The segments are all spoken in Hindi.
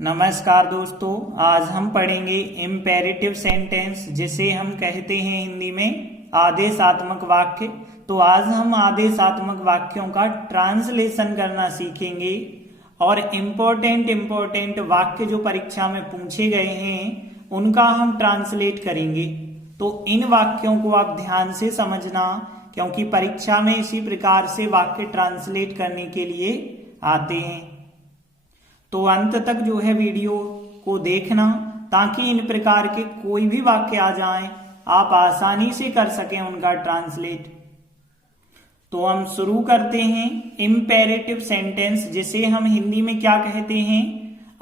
नमस्कार दोस्तों, आज हम पढ़ेंगे इम्पेरेटिव सेंटेंस, जिसे हम कहते हैं हिंदी में आदेशात्मक वाक्य। तो आज हम आदेशात्मक वाक्यों का ट्रांसलेशन करना सीखेंगे और इम्पोर्टेंट वाक्य जो परीक्षा में पूछे गए हैं उनका हम ट्रांसलेट करेंगे। तो इन वाक्यों को आप ध्यान से समझना, क्योंकि परीक्षा में इसी प्रकार से वाक्य ट्रांसलेट करने के लिए आते हैं। तो अंत तक जो है वीडियो को देखना, ताकि इन प्रकार के कोई भी वाक्य आ जाएं आप आसानी से कर सकें उनका ट्रांसलेट। तो हम शुरू करते हैं। इम्पेरेटिव सेंटेंस, जिसे हम हिंदी में क्या कहते हैं?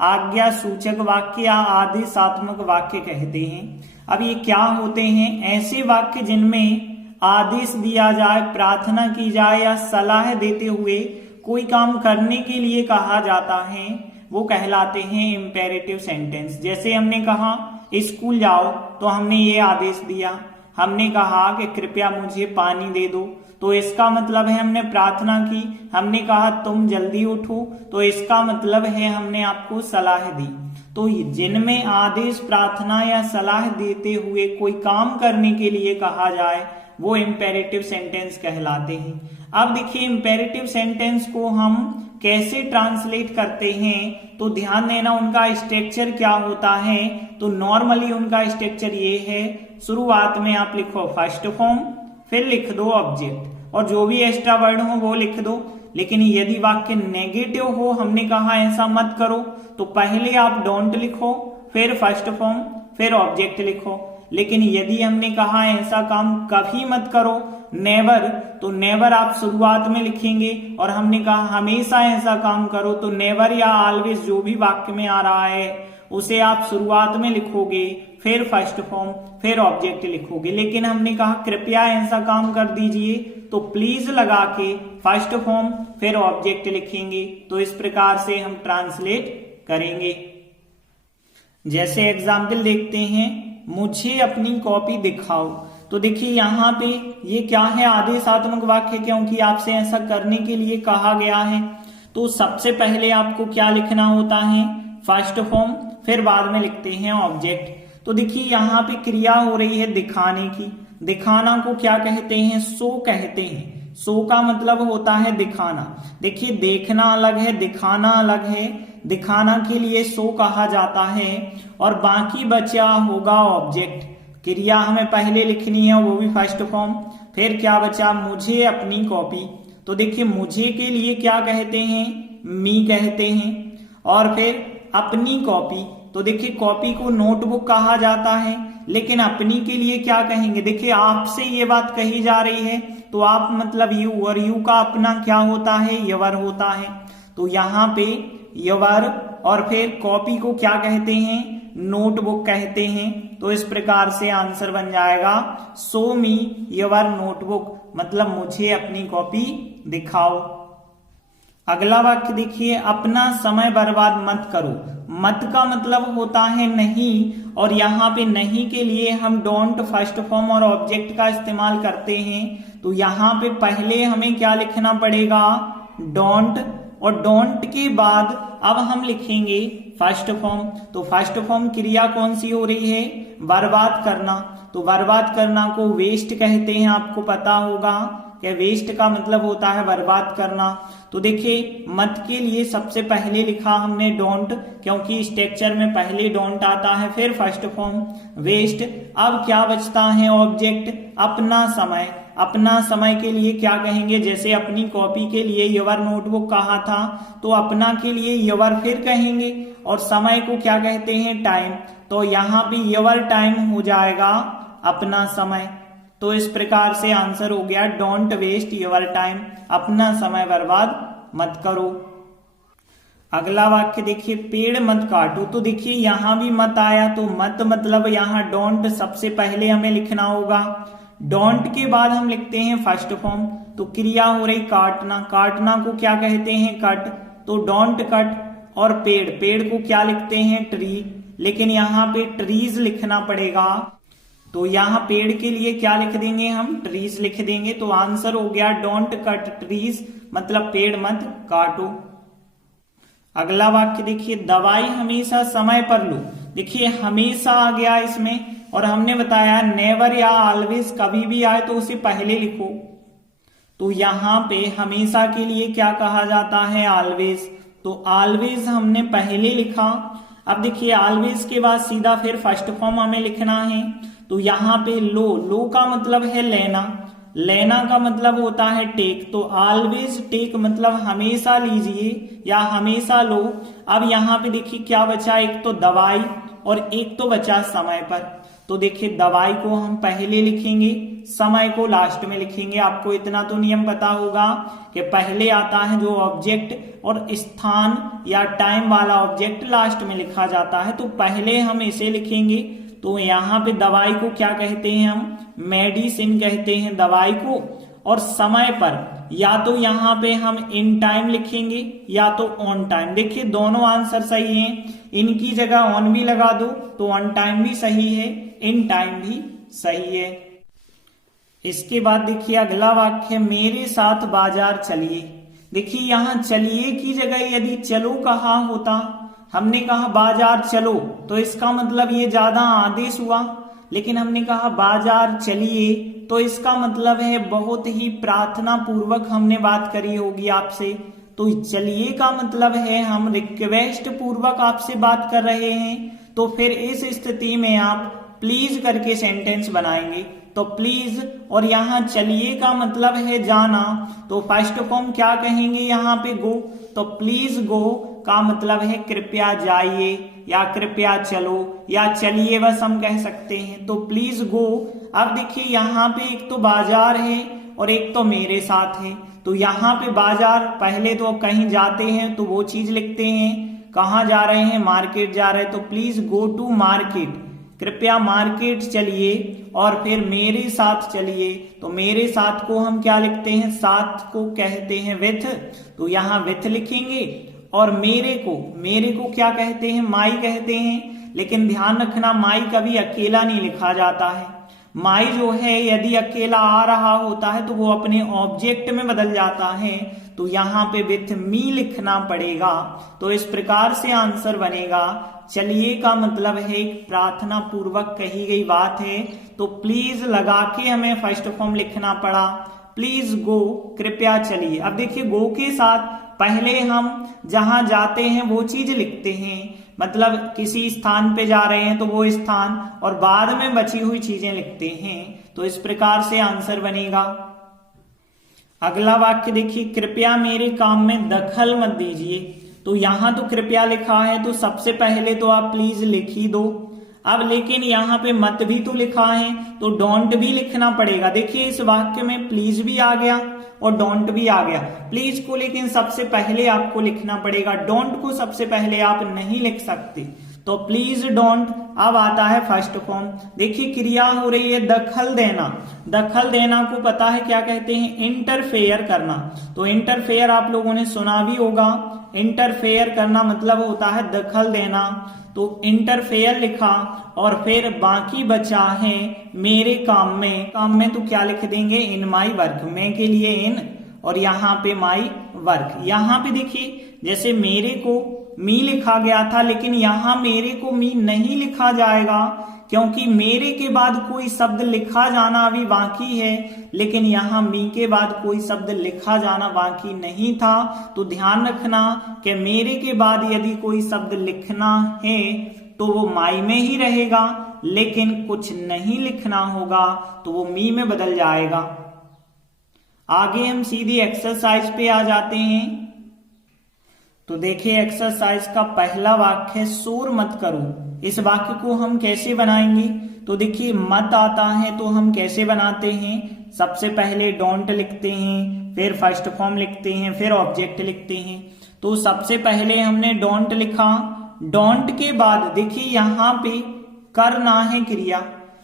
आज्ञा सूचक वाक्य या आदेशात्मक वाक्य कहते हैं। अब ये क्या होते हैं? ऐसे वाक्य जिनमें आदेश दिया जाए, प्रार्थना की जाए या सलाह देते हुए कोई काम करने के लिए कहा जाता है, वो कहलाते हैं इम्पेरेटिव सेंटेंस। जैसे हमने कहा स्कूल जाओ, तो हमने ये आदेश दिया। हमने कहा कि कृपया मुझे पानी दे दो, तो इसका मतलब है हमने प्रार्थना की। हमने कहा तुम जल्दी उठो, तो इसका मतलब है हमने आपको सलाह दी। तो जिनमें आदेश, प्रार्थना या सलाह देते हुए कोई काम करने के लिए कहा जाए, वो इम्पेरेटिव सेंटेंस कहलाते हैं। अब देखिए, इम्पेरेटिव सेंटेंस को हम कैसे ट्रांसलेट करते हैं, तो ध्यान देना उनका स्ट्रक्चर क्या होता है। तो नॉर्मली उनका स्ट्रक्चर ये है, शुरुआत में आप लिखो फर्स्ट फॉर्म, फिर लिख दो ऑब्जेक्ट, और जो भी एक्स्ट्रा वर्ड हो वो लिख दो। लेकिन यदि वाक्य नेगेटिव हो, हमने कहा ऐसा मत करो, तो पहले आप डोंट लिखो, फिर फर्स्ट फॉर्म, फिर ऑब्जेक्ट लिखो। लेकिन यदि हमने कहा ऐसा काम कभी मत करो, नेवर, तो नेवर आप शुरुआत में लिखेंगे। और हमने कहा हमेशा ऐसा काम करो, तो नेवर या ऑलवेज जो भी वाक्य में आ रहा है उसे आप शुरुआत में लिखोगे, फिर फर्स्ट फॉर्म, फिर ऑब्जेक्ट लिखोगे। लेकिन हमने कहा कृपया ऐसा काम कर दीजिए, तो प्लीज लगा के फर्स्ट फॉर्म फिर ऑब्जेक्ट लिखेंगे। तो इस प्रकार से हम ट्रांसलेट करेंगे। जैसे एग्जाम्पल देखते हैं, मुझे अपनी कॉपी दिखाओ। तो देखिए यहाँ पे ये क्या है? आदेशात्मक वाक्य, क्योंकि आपसे ऐसा करने के लिए कहा गया है। तो सबसे पहले आपको क्या लिखना होता है? फर्स्ट फॉर्म, फिर बाद में लिखते हैं ऑब्जेक्ट। तो देखिए यहाँ पे क्रिया हो रही है दिखाने की। दिखाना को क्या कहते हैं? शो कहते हैं। शो का मतलब होता है दिखाना। देखिए, देखना अलग है, दिखाना अलग है। दिखाना के लिए शो कहा जाता है, और बाकी बचा होगा ऑब्जेक्ट। क्रिया हमें पहले लिखनी है, वो भी फर्स्ट फॉर्म। फिर क्या बचा? मुझे अपनी कॉपी। तो देखिए, मुझे के लिए क्या कहते हैं? मी कहते हैं। और फिर अपनी कॉपी, तो देखिए कॉपी को नोटबुक कहा जाता है। लेकिन अपनी के लिए क्या कहेंगे? देखिए, आपसे ये बात कही जा रही है, तो आप मतलब यू, और यू का अपना क्या होता है? यवर होता है। तो यहाँ पे यवर, और फिर कॉपी को क्या कहते हैं? नोटबुक कहते हैं। तो इस प्रकार से आंसर बन जाएगा शो मी योर नोटबुक, मतलब मुझे अपनी कॉपी दिखाओ। अगला वाक्य देखिए, अपना समय बर्बाद मत करो। मत का मतलब होता है नहीं, और यहाँ पे नहीं के लिए हम डोंट फर्स्ट फॉर्म और ऑब्जेक्ट का इस्तेमाल करते हैं। तो यहाँ पे पहले हमें क्या लिखना पड़ेगा? डोंट, और डोंट के बाद अब हम लिखेंगे फर्स्ट फॉर्म। तो फर्स्ट फॉर्म क्रिया कौन सी हो रही है? बर्बाद करना। तो बर्बाद करना को वेस्ट कहते हैं, आपको पता होगा कि वेस्ट का मतलब होता है बर्बाद करना। तो देखिए, मत के लिए सबसे पहले लिखा हमने डोंट, क्योंकि स्ट्रक्चर में पहले डोंट आता है, फिर फर्स्ट फॉर्म, वेस्ट। अब क्या बचता है? ऑब्जेक्ट, अपना समय। अपना समय के लिए क्या कहेंगे? जैसे अपनी कॉपी के लिए योर नोटबुक कहा था, तो अपना के लिए योर फिर कहेंगे। और समय को क्या कहते हैं? टाइम। तो यहाँ पे योर टाइम हो जाएगा अपना समय। तो इस प्रकार से आंसर हो गया डोंट वेस्ट योर टाइम, अपना समय बर्बाद मत करो। अगला वाक्य देखिए, पेड़ मत काटो। तो देखिए यहाँ भी मत आया, तो मत मतलब यहाँ डोंट सबसे पहले हमें लिखना होगा। डोंट के बाद हम लिखते हैं फर्स्ट फॉर्म। तो क्रिया हो रही काटना। काटना को क्या कहते हैं? कट। तो डोंट कट। और पेड़, पेड़ को क्या लिखते हैं? ट्री। लेकिन यहाँ पे ट्रीज लिखना पड़ेगा, तो यहाँ पेड़ के लिए क्या लिख देंगे? हम ट्रीज लिख देंगे। तो आंसर हो गया डोंट कट ट्रीज, मतलब पेड़ मत काटो। अगला वाक्य देखिए, दवाई हमेशा समय पर लो। देखिए हमेशा आ गया इसमें, और हमने बताया नेवर या ऑलवेज कभी भी आए तो उसे पहले लिखो। तो यहाँ पे हमेशा के लिए क्या कहा जाता है, ऑलवेज। तो ऑलवेज हमने पहले लिखा। अब देखिए ऑलवेज के बाद सीधा फिर फर्स्ट फॉर्म हमें लिखना है। तो यहाँ पे लो का मतलब है लेना, लेना का मतलब होता है टेक। तो ऑलवेज टेक मतलब हमेशा लीजिए या हमेशा लो। अब यहाँ पे देखिए क्या बचा, एक तो दवाई और एक तो बचा समय पर। तो देखिए दवाई को हम पहले लिखेंगे, समय को लास्ट में लिखेंगे। आपको इतना तो नियम पता होगा कि पहले आता है जो ऑब्जेक्ट और स्थान या टाइम वाला ऑब्जेक्ट लास्ट में लिखा जाता है। तो पहले हम इसे लिखेंगे। तो यहाँ पे दवाई को क्या कहते हैं, हम मेडिसिन कहते हैं दवाई को। और समय पर या तो यहाँ पे हम इन टाइम लिखेंगे या तो ऑन टाइम। देखिए दोनों आंसर सही हैं, इनकी जगह ऑन भी लगा दो तो ऑन टाइम भी सही है, इन टाइम भी सही है। इसके बाद देखिए अगला वाक्य, मेरे साथ बाजार चलिए। देखिए यहाँ चलिए की जगह यदि चलो कहा होता, हमने कहा बाजार चलो, तो इसका मतलब ये ज्यादा आदेश हुआ। लेकिन हमने कहा बाजार चलिए, तो इसका मतलब है बहुत ही प्रार्थना पूर्वक हमने बात करी होगी आपसे। तो चलिए का मतलब है हम रिक्वेस्ट पूर्वक आपसे बात कर रहे हैं। तो फिर इस स्थिति में आप प्लीज करके सेंटेंस बनाएंगे। तो प्लीज और यहाँ चलिए का मतलब है जाना। तो फर्स्ट फॉर्म क्या कहेंगे यहाँ पे, गो। तो प्लीज गो का मतलब है कृपया जाइए या कृपया चलो या चलिए बस हम कह सकते हैं। तो प्लीज गो। अब देखिए यहाँ पे एक तो बाजार है और एक तो मेरे साथ है। तो यहाँ पे बाजार, पहले तो कहीं जाते हैं तो वो चीज लिखते हैं, कहाँ जा रहे हैं, मार्केट जा रहे हैं। तो प्लीज गो टू मार्केट, कृपया मार्केट चलिए। और फिर मेरे साथ चलिए, तो मेरे साथ को हम क्या लिखते हैं, साथ को कहते हैं विथ। तो यहाँ विथ लिखेंगे। और मेरे को क्या कहते हैं, माई कहते हैं। लेकिन ध्यान रखना माई कभी अकेला नहीं लिखा जाता है। माई जो है यदि अकेला आ रहा होता है तो वो अपने ऑब्जेक्ट में बदल जाता है। तो यहाँ पे विथ मी लिखना पड़ेगा। तो इस प्रकार से आंसर बनेगा। चलिए का मतलब है एक प्रार्थना पूर्वक कही गई बात है। तो प्लीज लगा के हमें फर्स्ट फॉर्म लिखना पड़ा, प्लीज गो, कृपया चलिए। अब देखिए गो के साथ पहले हम जहां जाते हैं वो चीज लिखते हैं, मतलब किसी स्थान पे जा रहे हैं तो वो स्थान, और बाद में बची हुई चीजें लिखते हैं। तो इस प्रकार से आंसर बनेगा। अगला वाक्य देखिए, कृपया मेरे काम में दखल मत दीजिए। तो यहां तो कृपया लिखा है तो सबसे पहले तो आप प्लीज लिख ही दो। अब लेकिन यहाँ पे मत भी तो लिखा है तो डोंट भी लिखना पड़ेगा। देखिए इस वाक्य में प्लीज भी आ गया और डोंट भी आ गया। प्लीज को लेकिन सबसे पहले आपको लिखना पड़ेगा, डोंट को सबसे पहले आप नहीं लिख सकते। तो प्लीज डोंट। अब आता है फर्स्ट फॉर्म। देखिए क्रिया हो रही है दखल देना। दखल देना को पता है क्या कहते हैं, इंटरफेयर करना। तो इंटरफेयर आप लोगों ने सुना भी होगा। इंटरफेयर करना मतलब होता है दखल देना। तो इंटरफेयर लिखा और फिर बाकी बचा है मेरे काम में। काम में तो क्या लिख देंगे, इन माई वर्क, मैं के लिए इन और यहाँ पे माई वर्क। यहाँ पे देखिए जैसे मेरे को मी लिखा गया था, लेकिन यहाँ मेरे को मी नहीं लिखा जाएगा क्योंकि मेरे के बाद कोई शब्द लिखा जाना अभी बाकी है, लेकिन यहाँ मी के बाद कोई शब्द लिखा जाना बाकी नहीं था। तो ध्यान रखना कि मेरे के बाद यदि कोई शब्द लिखना है तो वो माई में ही रहेगा, लेकिन कुछ नहीं लिखना होगा तो वो मी में बदल जाएगा। आगे हम सीधी एक्सरसाइज पे आ जाते हैं। तो देखिए एक्सरसाइज का पहला वाक्य है शोर मत करो। इस वाक्य को हम कैसे बनाएंगे, तो देखिए मत आता है तो हम कैसे बनाते हैं, सबसे पहले डोंट लिखते हैं, फिर फर्स्ट फॉर्म लिखते हैं, फिर ऑब्जेक्ट लिखते हैं। तो सबसे पहले हमने डोंट लिखा। डोंट के बाद देखिए यहाँ पे करना है क्रिया।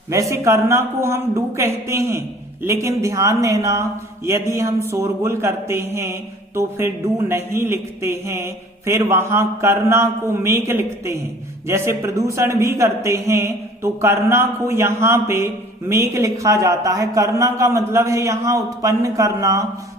वैसे करना को हम डू कहते हैं, लेकिन ध्यान देना यदि हम शोरगुल करते हैं तो फिर डू नहीं लिखते हैं, फिर वहां करना को मेक लिखते हैं। जैसे प्रदूषण भी करते हैं तो करना को यहाँ पे मेक लिखा जाता है। करना का मतलब है यहाँ उत्पन्न करना,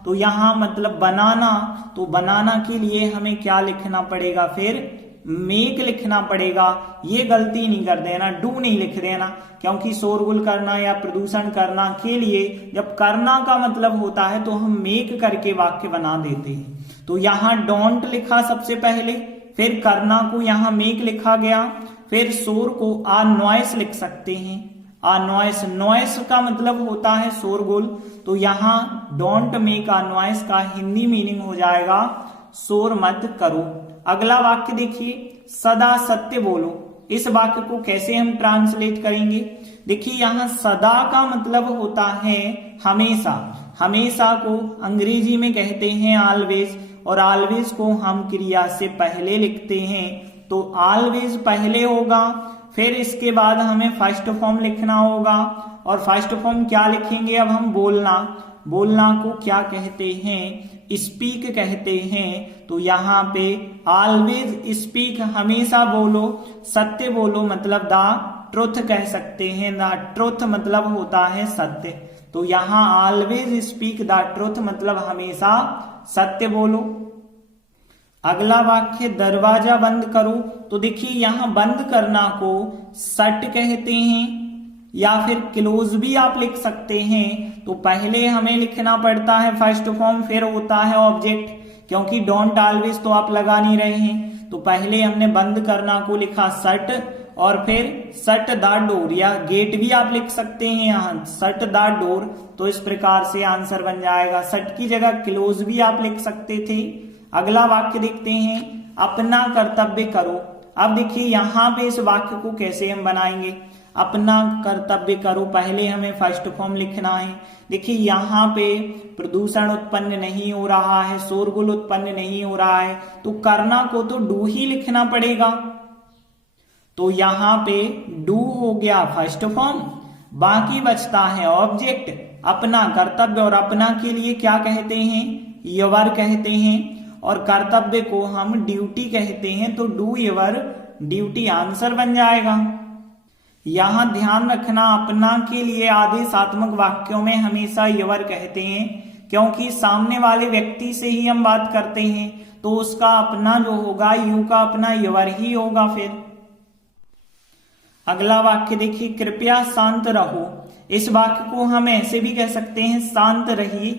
तो यहाँ मतलब बनाना, तो बनाना के लिए हमें क्या लिखना पड़ेगा, फिर मेक लिखना पड़ेगा। ये गलती नहीं कर देना, डू नहीं लिख देना, क्योंकि शोरगुल करना या प्रदूषण करना के लिए जब करना का मतलब होता है तो हम मेक करके वाक्य बना देते हैं। तो यहाँ डोंट लिखा सबसे पहले, फिर करना को यहाँ मेक लिखा गया, फिर शोर को आ नॉइस लिख सकते हैं। आ नॉइस, नॉइस का मतलब होता है शोरगुल, तो यहाँ डोंट मेक आ नॉइस का हिंदी मीनिंग हो जाएगा शोर मत करो। अगला वाक्य देखिए, सदा सत्य बोलो। इस वाक्य को कैसे हम ट्रांसलेट करेंगे? देखिए यहाँ सदा का मतलब होता है हमेशा। हमेशा को अंग्रेजी में कहते हैं ऑलवेज, और ऑलवेज को हम क्रिया से पहले लिखते हैं, तो ऑलवेज पहले होगा। फिर इसके बाद हमें फर्स्ट फॉर्म लिखना होगा, और फर्स्ट फॉर्म क्या लिखेंगे अब हम? बोलना। बोलना को क्या कहते हैं? स्पीक कहते हैं। तो यहाँ पे ऑलवेज स्पीक, हमेशा बोलो, सत्य बोलो मतलब द ट्रुथ कह सकते हैं। द ट्रुथ मतलब होता है सत्य, तो यहाँ ऑलवेज स्पीक द ट्रुथ मतलब हमेशा सत्य बोलो। अगला वाक्य, दरवाजा बंद करो। तो देखिए यहाँ बंद करना को शट कहते हैं, या फिर क्लोज भी आप लिख सकते हैं। तो पहले हमें लिखना पड़ता है फर्स्ट फॉर्म, फिर होता है ऑब्जेक्ट, क्योंकि डोंट ऑलवेज तो आप लगा नहीं रहे हैं। तो पहले हमने बंद करना को लिखा शट, और फिर शट द डोर, या गेट भी आप लिख सकते हैं यहाँ, शट द डोर। तो इस प्रकार से आंसर बन जाएगा। शट की जगह क्लोज भी आप लिख सकते थे। अगला वाक्य देखते हैं, अपना कर्तव्य करो। अब देखिए यहाँ पे इस वाक्य को कैसे हम बनाएंगे? अपना कर्तव्य करो, पहले हमें फर्स्ट फॉर्म लिखना है। देखिए यहाँ पे प्रदूषण उत्पन्न नहीं हो रहा है, शोरगुल उत्पन्न नहीं हो रहा है, तो करना को तो डू ही लिखना पड़ेगा। तो यहाँ पे डू हो गया फर्स्ट फॉर्म, बाकी बचता है ऑब्जेक्ट, अपना कर्तव्य। और अपना के लिए क्या कहते हैं? यवर कहते हैं, और कर्तव्य को हम ड्यूटी कहते हैं, तो डू यवर ड्यूटी आंसर बन जाएगा। यहां ध्यान रखना, अपना के लिए आदेशात्मक वाक्यों में हमेशा यवर कहते हैं, क्योंकि सामने वाले व्यक्ति से ही हम बात करते हैं, तो उसका अपना जो होगा यू का अपना यवर ही होगा। फिर अगला वाक्य देखिए, कृपया शांत रहो। इस वाक्य को हम ऐसे भी कह सकते हैं, शांत रहिए।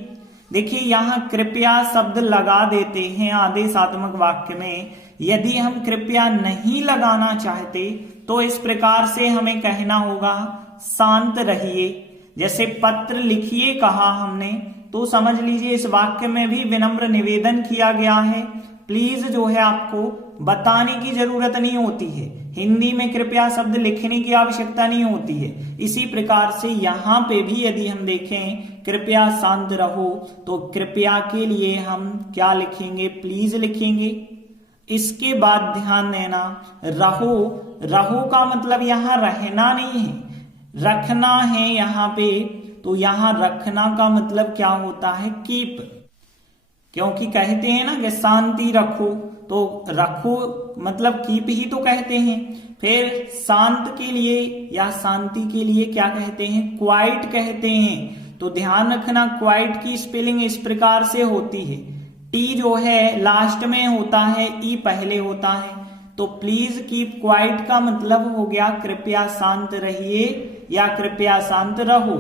देखिए यहाँ कृपया शब्द लगा देते हैं आदेशात्मक वाक्य में। यदि हम कृपया नहीं लगाना चाहते तो इस प्रकार से हमें कहना होगा शांत रहिए। जैसे पत्र लिखिए कहा हमने, तो समझ लीजिए इस वाक्य में भी विनम्र निवेदन किया गया है। प्लीज जो है आपको बताने की जरूरत नहीं होती है, हिंदी में कृपया शब्द लिखने की आवश्यकता नहीं होती है। इसी प्रकार से यहाँ पे भी यदि हम देखें कृपया शांत रहो, तो कृपया के लिए हम क्या लिखेंगे? प्लीज लिखेंगे। इसके बाद ध्यान देना, रहो, रहो का मतलब यहाँ रहना नहीं है, रखना है यहाँ पे। तो यहाँ रखना का मतलब क्या होता है? कीप, क्योंकि कहते हैं ना कि शांति रखो, तो रखो मतलब कीप ही तो कहते हैं। फिर शांत के लिए या शांति के लिए क्या कहते हैं? क्वाइट कहते हैं। तो ध्यान रखना, क्वाइट की स्पेलिंग इस प्रकार से होती है, टी जो है लास्ट में होता है, ई पहले होता है। तो प्लीज कीप क्वाइट का मतलब हो गया कृपया शांत रहिए या कृपया शांत रहो।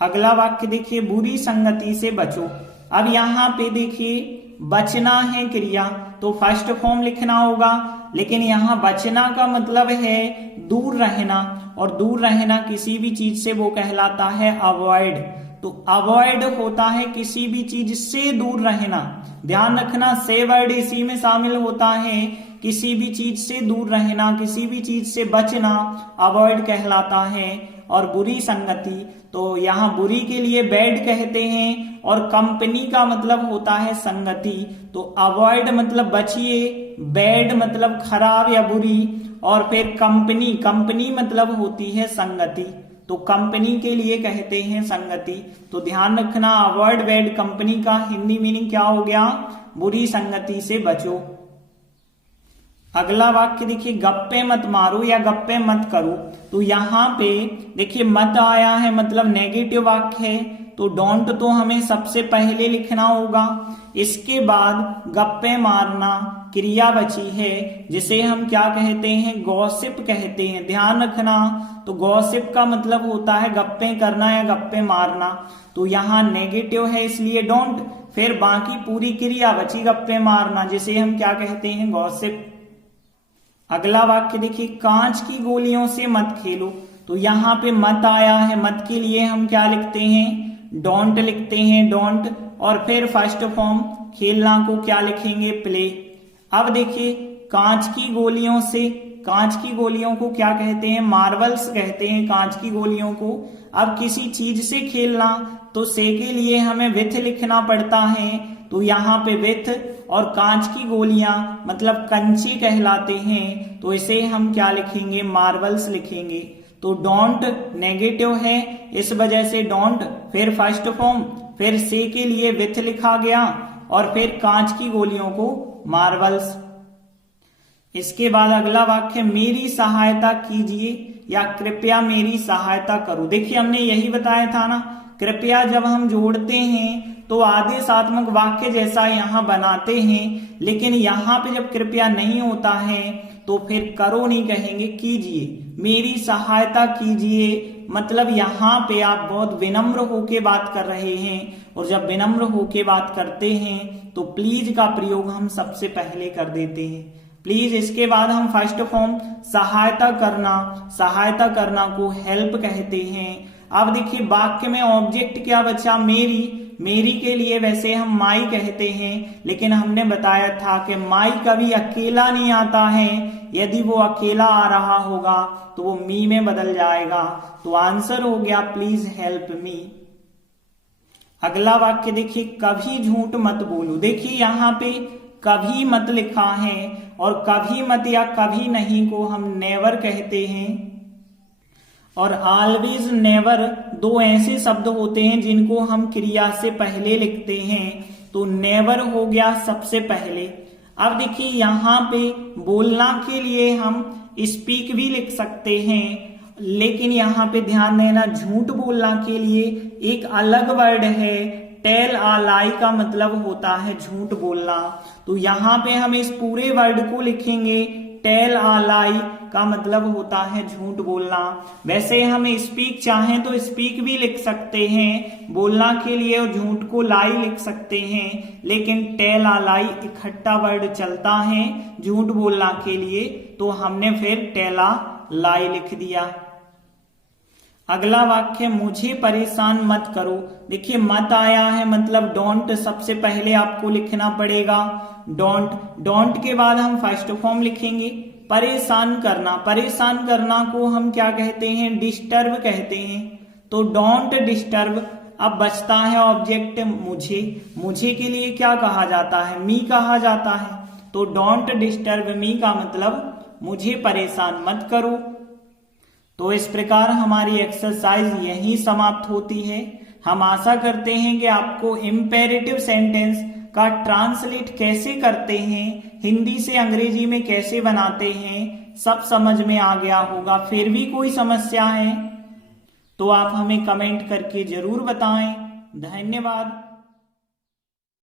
अगला वाक्य देखिए, बुरी संगति से बचो। अब यहाँ पे देखिए बचना है क्रिया, तो फर्स्ट फॉर्म लिखना होगा, लेकिन यहाँ बचना का मतलब है दूर रहना, और दूर रहना किसी भी चीज से वो कहलाता है अवॉइड। तो अवॉइड होता है किसी भी चीज से दूर रहना। ध्यान रखना, से वर्ड इसी में शामिल होता है, किसी भी चीज से दूर रहना, किसी भी चीज से बचना अवॉइड कहलाता है। और बुरी संगति, तो यहाँ बुरी के लिए बैड कहते हैं, और कंपनी का मतलब होता है संगति। तो अवॉइड मतलब बचिए, बैड मतलब खराब या बुरी, और फिर कंपनी, कंपनी मतलब होती है संगति। तो कंपनी के लिए कहते हैं संगति। तो ध्यान रखना, अवॉइड बैड कंपनी का हिंदी मीनिंग क्या हो गया? बुरी संगति से बचो। अगला वाक्य देखिए, गप्पे मत मारो या गप्पे मत करो। तो यहाँ पे देखिए मत आया है, मतलब नेगेटिव वाक्य है, तो डोंट तो हमें सबसे पहले लिखना होगा। इसके बाद गप्पे मारना क्रिया बची है, जिसे हम क्या कहते हैं, गॉसिप कहते हैं। ध्यान रखना, तो गॉसिप का मतलब होता है गप्पे करना या गप्पे मारना। तो यहाँ नेगेटिव है इसलिए डोंट, फिर बाकी पूरी क्रिया बची गप्पे मारना, जिसे हम क्या कहते हैं, गॉसिप। अगला वाक्य देखिए, कांच की गोलियों से मत खेलो। तो यहाँ पे मत आया है, मत के लिए हम क्या लिखते हैं, डोंट लिखते हैं, डोंट। और फिर फर्स्ट फॉर्म खेलना को क्या लिखेंगे, प्ले। अब देखिए कांच की गोलियों से, कांच की गोलियों को क्या कहते हैं, मार्बल्स कहते हैं कांच की गोलियों को। अब किसी चीज से खेलना, तो से के लिए हमें विथ लिखना पड़ता है। तो यहाँ पे विथ, और कांच की गोलियां मतलब कंचे कहलाते हैं, तो इसे हम क्या लिखेंगे, मार्बल्स लिखेंगे। तो डोंट नेगेटिव है, इस वजह से डोंट, फिर फर्स्ट फॉर्म, फिर से के लिए विथ लिखा गया, और फिर कांच की गोलियों को मार्बल्स। इसके बाद अगला वाक्य, मेरी सहायता कीजिए या कृपया मेरी सहायता करो। देखिए हमने यही बताया था ना, कृपया जब हम जोड़ते हैं तो आदेशात्मक वाक्य जैसा यहाँ बनाते हैं, लेकिन यहाँ पे जब कृपया नहीं होता है तो फिर करो नहीं कहेंगे, कीजिए, मेरी सहायता कीजिए। मतलब यहाँ पे आप बहुत विनम्र होके बात कर रहे हैं, और जब विनम्र होके बात करते हैं तो प्लीज का प्रयोग हम सबसे पहले कर देते हैं, प्लीज। इसके बाद हम फर्स्ट फॉर्म सहायता करना, सहायता करना को हेल्प कहते हैं। अब देखिए वाक्य में ऑब्जेक्ट क्या बचा, मेरी। मेरी के लिए वैसे हम माई कहते हैं, लेकिन हमने बताया था कि माई कभी अकेला नहीं आता है, यदि वो अकेला आ रहा होगा तो वो मी में बदल जाएगा। तो आंसर हो गया प्लीज हेल्प मी। अगला वाक्य देखिए, कभी झूठ मत बोलो। देखिए यहाँ पे कभी मत लिखा है, और कभी मत या कभी नहीं को हम नेवर कहते हैं, और ऑलवेज नेवर दो ऐसे शब्द होते हैं जिनको हम क्रिया से पहले लिखते हैं। तो नेवर हो गया सबसे पहले। अब देखिए यहाँ पे बोलना के लिए हम स्पीक भी लिख सकते हैं, लेकिन यहाँ पे ध्यान देना, झूठ बोलना के लिए एक अलग वर्ड है, टेल आ लाई का मतलब होता है झूठ बोलना। तो यहाँ पे हम इस पूरे वर्ड को लिखेंगे, टेल आ लाई का मतलब होता है झूठ बोलना। वैसे हम स्पीक चाहें तो स्पीक भी लिख सकते हैं बोलना के लिए, और झूठ को लाई लिख सकते हैं, लेकिन टेल आ लाई इकट्ठा वर्ड चलता है झूठ बोलना के लिए, तो हमने फिर टेल आ लाई लिख दिया। अगला वाक्य, मुझे परेशान मत करो। देखिए मत आया है, मतलब डोंट सबसे पहले आपको लिखना पड़ेगा, डोंट। डोंट के बाद हम फर्स्ट फॉर्म लिखेंगे, परेशान करना। परेशान करना को हम क्या कहते हैं, डिस्टर्ब कहते हैं। तो डोंट डिस्टर्ब। अब बचता है ऑब्जेक्ट मुझे। मुझे के लिए क्या कहा जाता है, मी कहा जाता है। तो डोंट डिस्टर्ब मी का मतलब मुझे परेशान मत करो। तो इस प्रकार हमारी एक्सरसाइज यहीं समाप्त होती है। हम आशा करते हैं कि आपको इंपेरेटिव सेंटेंस का ट्रांसलेट कैसे करते हैं, हिंदी से अंग्रेजी में कैसे बनाते हैं, सब समझ में आ गया होगा। फिर भी कोई समस्या है तो आप हमें कमेंट करके जरूर बताएं। धन्यवाद।